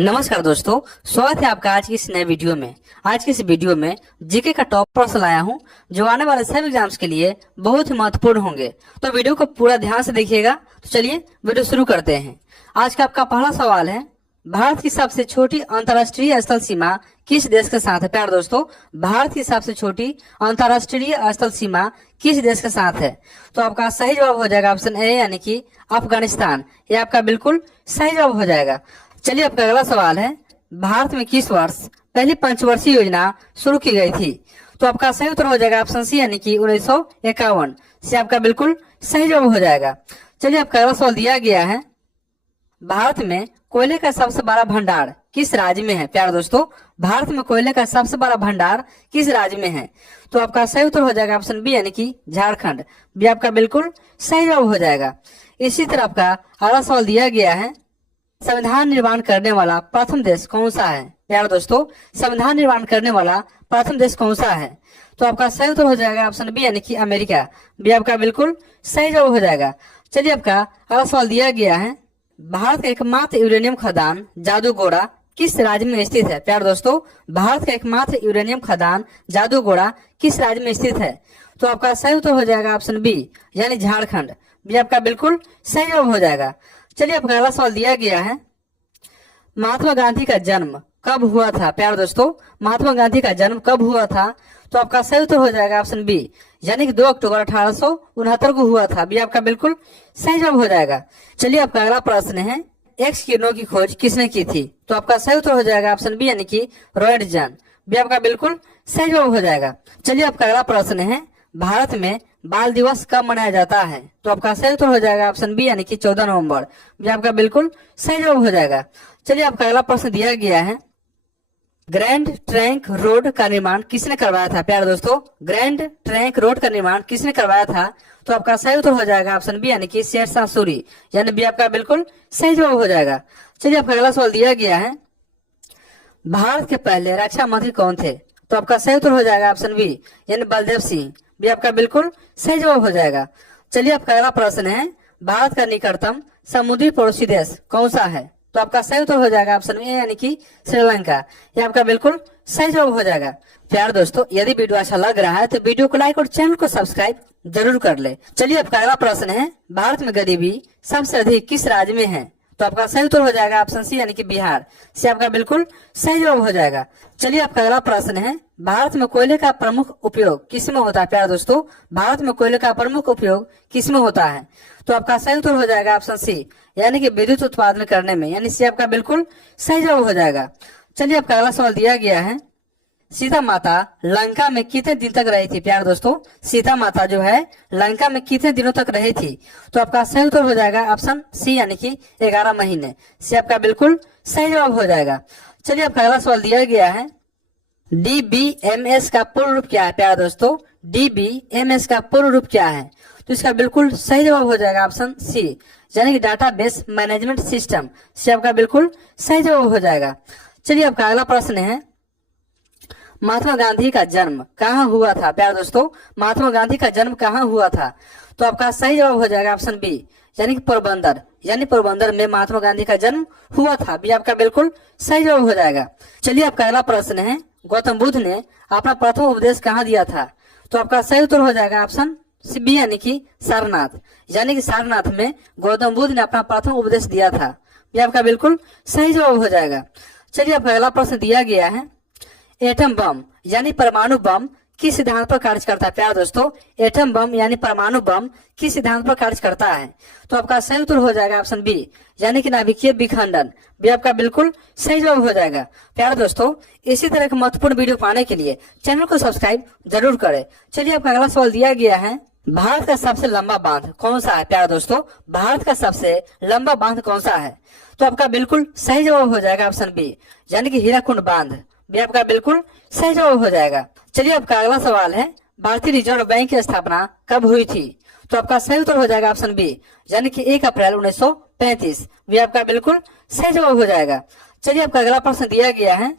नमस्कार दोस्तों, स्वागत है आपका आज की इस नए वीडियो में। आज की इस वीडियो में जीके का टॉप प्रश्न लाया हूं जो आने वाले सभी एग्जाम्स के लिए बहुत ही महत्वपूर्ण होंगे। तो वीडियो को पूरा ध्यान से देखिएगा। तो चलिए वीडियो शुरू करते हैं। आज का आपका पहला सवाल है, भारत की सबसे छोटी अंतर्राष्ट्रीय स्थल सीमा किस देश के साथ है? प्यारे दोस्तों, भारत की सबसे छोटी अंतर्राष्ट्रीय स्थल सीमा किस देश के साथ है? तो आपका सही जवाब हो जाएगा ऑप्शन ए यानी कि अफगानिस्तान। ये आपका बिल्कुल सही जवाब हो जाएगा। चलिए आपका अगला सवाल है, भारत में किस वर्ष पहली पंचवर्षीय योजना शुरू की गई थी? तो आपका सही उत्तर हो जाएगा ऑप्शन सी यानी कि 1951 से आपका बिल्कुल सही जवाब हो जाएगा। चलिए आपका अगला सवाल दिया गया है, भारत में कोयले का सबसे बड़ा भंडार किस राज्य में है? प्यारे दोस्तों, भारत में कोयले का सबसे बड़ा भंडार किस राज्य में है? तो आपका सही उत्तर हो जाएगा ऑप्शन बी यानी कि झारखंड। भी आपका बिल्कुल सही जवाब हो जाएगा। इसी तरह आपका अगला सवाल दिया गया है, संविधान निर्माण करने वाला प्रथम देश कौन सा है? प्यारे दोस्तों, संविधान निर्माण करने वाला प्रथम देश कौन सा है? तो आपका सही उत्तर हो जाएगा ऑप्शन बी यानी कि अमेरिका। भी आपका बिल्कुल सही जवाब हो जाएगा। चलिए आपका अगला सवाल दिया गया है, भारत का एकमात्र यूरेनियम खदान जादूगोड़ा किस राज्य में स्थित है? प्यारे दोस्तों, भारत का एकमात्र यूरेनियम खदान जादूगोड़ा किस राज्य में स्थित है? तो आपका सही उत्तर हो जाएगा ऑप्शन बी यानी झारखंड। भी आपका बिल्कुल सही जवाब हो जाएगा। चलिए आपका अगला सवाल दिया गया है, महात्मा गांधी का जन्म कब हुआ था? प्यारे दोस्तों, महात्मा गांधी का जन्म कब हुआ था? तो आपका सही उत्तर हो जाएगा ऑप्शन बी यानी कि 2 अक्टूबर 1869 को हुआ था। भी आपका बिल्कुल सही जवाब हो जाएगा। चलिए आपका अगला प्रश्न है, एक्स किरणों की खोज किसने की थी? तो आपका सही उत्तर हो जाएगा ऑप्शन बी यानी कि रॉयटजन। भी आपका बिल्कुल सही जवाब हो जाएगा। चलिए आपका अगला प्रश्न है, भारत में बाल दिवस कब मनाया जाता है? तो आपका सही उत्तर हो जाएगा ऑप्शन बी यानी कि 14 नवंबर। भी आपका बिल्कुल सही जवाब हो जाएगा। चलिए आपका अगला प्रश्न दिया गया है, ग्रैंड ट्रंक रोड का निर्माण किसने करवाया था? प्यारे दोस्तों, ग्रैंड ट्रंक रोड का निर्माण किसने करवाया था? तो आपका सही उत्तर हो जाएगा ऑप्शन बी यानी कि शेरशाह सूरी। यानी बी आपका बिल्कुल सही जवाब हो जाएगा। चलिए आपका अगला सवाल दिया गया है, भारत के पहले रक्षा मंत्री कौन थे? तो आपका सही उत्तर हो जाएगा ऑप्शन बी यानी बलदेव सिंह। भी आपका बिल्कुल सही जवाब हो जाएगा। चलिए आपका अगला प्रश्न है, भारत का निकटतम समुद्री पड़ोसी देश कौन सा है? तो आपका सही उत्तर हो जाएगा ऑप्शन ए यानी कि श्रीलंका। ये आपका बिल्कुल सही जवाब हो जाएगा। प्यार दोस्तों, यदि वीडियो अच्छा लग रहा है तो वीडियो को लाइक और चैनल को सब्सक्राइब जरूर कर ले। चलिए आपका अगला प्रश्न है, भारत में गरीबी सबसे अधिक किस राज्य में है? तो आपका सही उत्तर हो जाएगा ऑप्शन सी यानी कि बिहार। से आपका बिल्कुल सही जवाब हो जाएगा। चलिए आपका अगला प्रश्न है, भारत में कोयले का प्रमुख उपयोग किसमें होता है? प्यारे दोस्तों, भारत में कोयले का प्रमुख उपयोग किसमें होता है? तो आपका सही उत्तर हो जाएगा ऑप्शन सी यानी कि विद्युत उत्पादन करने में। यानी सी आपका बिल्कुल सही जवाब हो जाएगा। चलिए आपका अगला सवाल दिया गया है, सीता माता लंका में कितने दिन तक रही थी? प्यारे दोस्तों, सीता माता जो है लंका में कितने दिनों तक रही थी? तो आपका सही उत्तर हो जाएगा ऑप्शन सी यानी कि 11 महीने। से आपका बिल्कुल सही जवाब हो जाएगा। चलिए आपका अगला सवाल दिया गया है, DBMS का पूर्ण रूप क्या है? प्यारे दोस्तों, DBMS का पूर्ण रूप क्या है? तो इसका बिल्कुल सही जवाब हो जाएगा ऑप्शन सी यानी कि डाटाबेस मैनेजमेंट सिस्टम। से आपका बिल्कुल सही जवाब हो जाएगा। चलिए आपका अगला प्रश्न है, महात्मा गांधी का जन्म कहाँ हुआ था? प्यारे दोस्तों, महात्मा गांधी का जन्म कहाँ हुआ था? तो आपका सही जवाब हो जाएगा ऑप्शन बी यानी कि पोरबंदर। यानी पोरबंदर में महात्मा गांधी का जन्म हुआ था। भी आपका बिल्कुल सही जवाब हो जाएगा। चलिए आपका अगला प्रश्न है, गौतम बुद्ध ने अपना प्रथम उपदेश कहाँ दिया था? तो आपका सही उत्तर हो जाएगा ऑप्शन बी यानी कि सारनाथ। यानी कि सारनाथ में गौतम बुद्ध ने अपना प्रथम उपदेश दिया था। ये आपका बिल्कुल सही जवाब हो जाएगा। चलिए आपका अगला प्रश्न दिया गया है, एटम बम यानी परमाणु बम किस सिद्धांत पर कार्य करता है? प्यारे दोस्तों, एटम बम यानी परमाणु बम किस सिद्धांत पर कार्य करता है? तो आपका सही उत्तर हो जाएगा ऑप्शन बी यानी कि नाभिकीय विखंडन। भी आपका बिल्कुल सही जवाब हो जाएगा। प्यारे दोस्तों, इसी तरह के महत्वपूर्ण वीडियो पाने के लिए चैनल को सब्सक्राइब जरूर करें। चलिए आपका अगला सवाल दिया गया है, भारत का सबसे लंबा बांध कौन सा है? प्यारे दोस्तों, भारत का सबसे लंबा बांध कौन सा है? तो आपका बिल्कुल सही जवाब हो जाएगा ऑप्शन बी यानी कि हीराकुंड बांध। भी आपका बिल्कुल सही जवाब हो जाएगा। चलिए आपका अगला सवाल है, भारतीय रिजर्व बैंक की स्थापना कब हुई थी? तो आपका सही उत्तर हो जाएगा ऑप्शन बी यानी कि 1 अप्रैल 1935। भी आपका बिल्कुल सही जवाब हो जाएगा। चलिए आपका अगला प्रश्न दिया गया है,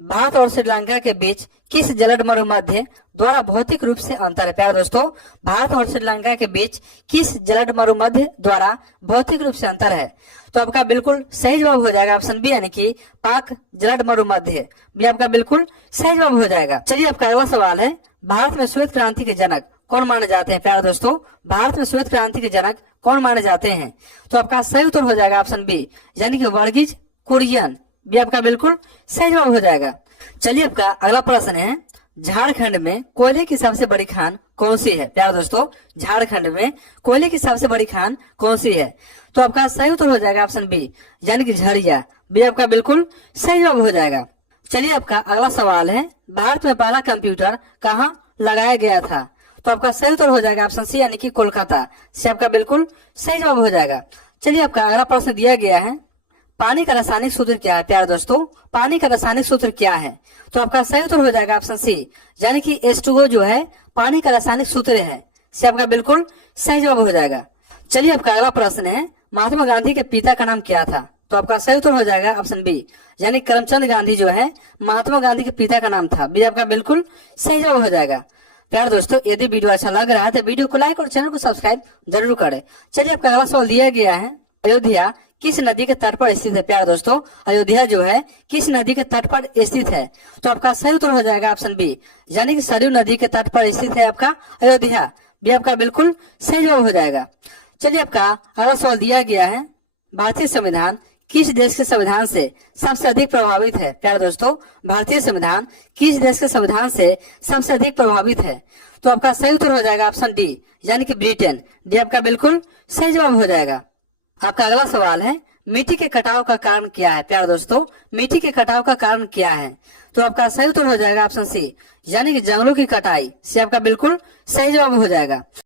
भारत और श्रीलंका के बीच किस जलद मरुमध्य द्वारा भौतिक रूप से अंतर है? प्यारे दोस्तों, भारत और श्रीलंका के बीच किस जलद मरुमध्य द्वारा भौतिक रूप से अंतर है? तो आपका बिल्कुल सही जवाब हो जाएगा ऑप्शन बी, यानी कि पाक जलद मरुमध्य। भी आपका बिल्कुल सही जवाब हो जाएगा। चलिए आपका अगला सवाल है, भारत में श्वेत क्रांति के जनक कौन माने जाते हैं? प्यारे दोस्तों, भारत में श्वेत क्रांति के जनक कौन माने जाते हैं? तो आपका सही उत्तर हो जाएगा ऑप्शन बी, यानी कि वर्गीज कुरियन। भी आपका बिल्कुल सही जवाब हो जाएगा। चलिए आपका अगला प्रश्न है, झारखंड में कोयले की सबसे बड़ी खान कौन सी है? प्यारे दोस्तों, झारखंड में कोयले की सबसे बड़ी खान कौन सी है? तो आपका सही उत्तर हो जाएगा ऑप्शन बी, यानी कि झरिया। भी आपका बिल्कुल सही जवाब हो जाएगा। चलिए आपका अगला सवाल है, भारत में पहला कंप्यूटर कहाँ लगाया गया था? तो आपका सही उत्तर हो जाएगा ऑप्शन सी, यानी कि कोलकाता से। आपका बिल्कुल सही जवाब हो जाएगा। चलिए आपका अगला प्रश्न दिया गया है, पानी का रासायनिक सूत्र क्या है? प्यारे दोस्तों, पानी का रासायनिक सूत्र क्या है? तो आपका सही उत्तर हो जाएगा ऑप्शन सी, यानी कि H2O जो है पानी का रासायनिक सूत्र है। से आपका बिल्कुल सही जवाब हो जाएगा। चलिए आपका अगला प्रश्न है, महात्मा गांधी के पिता का नाम क्या था? तो आपका सही उत्तर हो जाएगा ऑप्शन बी, यानी करमचंद गांधी जो है महात्मा गांधी के पिता का नाम था। भी आपका बिल्कुल सही जवाब हो जाएगा। प्यारे दोस्तों, यदि वीडियो अच्छा लग रहा है तो वीडियो को लाइक और चैनल को सब्सक्राइब जरूर करें। चलिए आपका अगला सवाल दिया गया है, अयोध्या किस नदी के तट पर स्थित है? प्यारे दोस्तों, अयोध्या जो है किस नदी के तट पर स्थित है? तो आपका सही उत्तर हो जाएगा ऑप्शन बी, यानी कि सरयू नदी के तट पर स्थित है आपका अयोध्या। भी आपका बिल्कुल सही जवाब हो जाएगा। चलिए आपका अगला सवाल दिया गया है, भारतीय संविधान किस देश के संविधान से सबसे अधिक प्रभावित है? प्यारे दोस्तों, भारतीय संविधान किस देश के संविधान से सबसे अधिक प्रभावित है? तो आपका सही उत्तर हो जाएगा ऑप्शन डी, यानी कि ब्रिटेन। डी आपका बिल्कुल सही जवाब हो जाएगा। आपका अगला सवाल है, मिट्टी के कटाव का कारण क्या है? प्यारे दोस्तों, मिट्टी के कटाव का कारण क्या है? तो आपका सही उत्तर हो जाएगा ऑप्शन सी, यानी कि जंगलों की कटाई। से आपका बिल्कुल सही जवाब हो जाएगा।